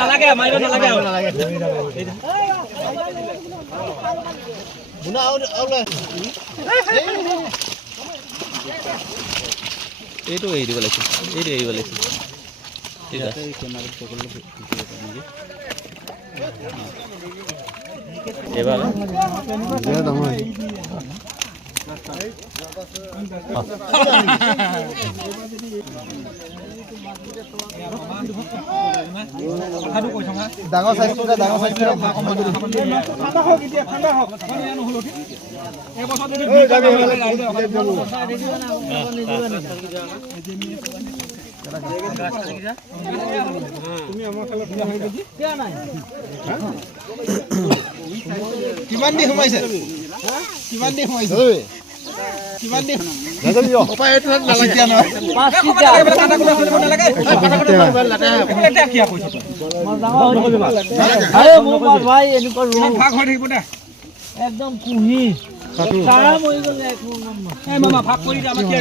নালাগে মাৰিব নালাগে এইটো এৰি দিব লাগিছিল এইটো এৰিব লাগিছিল এবাৰ ডাঙৰ সাইজটো ডাঙৰ সাইজটো কিমান দি সোমাইছে কিমান দি সোমাইছে কিমান দি উপায় এইটো নালাগে নহয় 5 নালাগে এটা কি কৈছে আরে মোৰ ভাই এনেকুৱা ভাগ হৈ থাকিব দে একদম কুহি কাম হৈ গ'ল এক নম্বৰ এই মামা ভাগ কৰি দে আমাৰ কি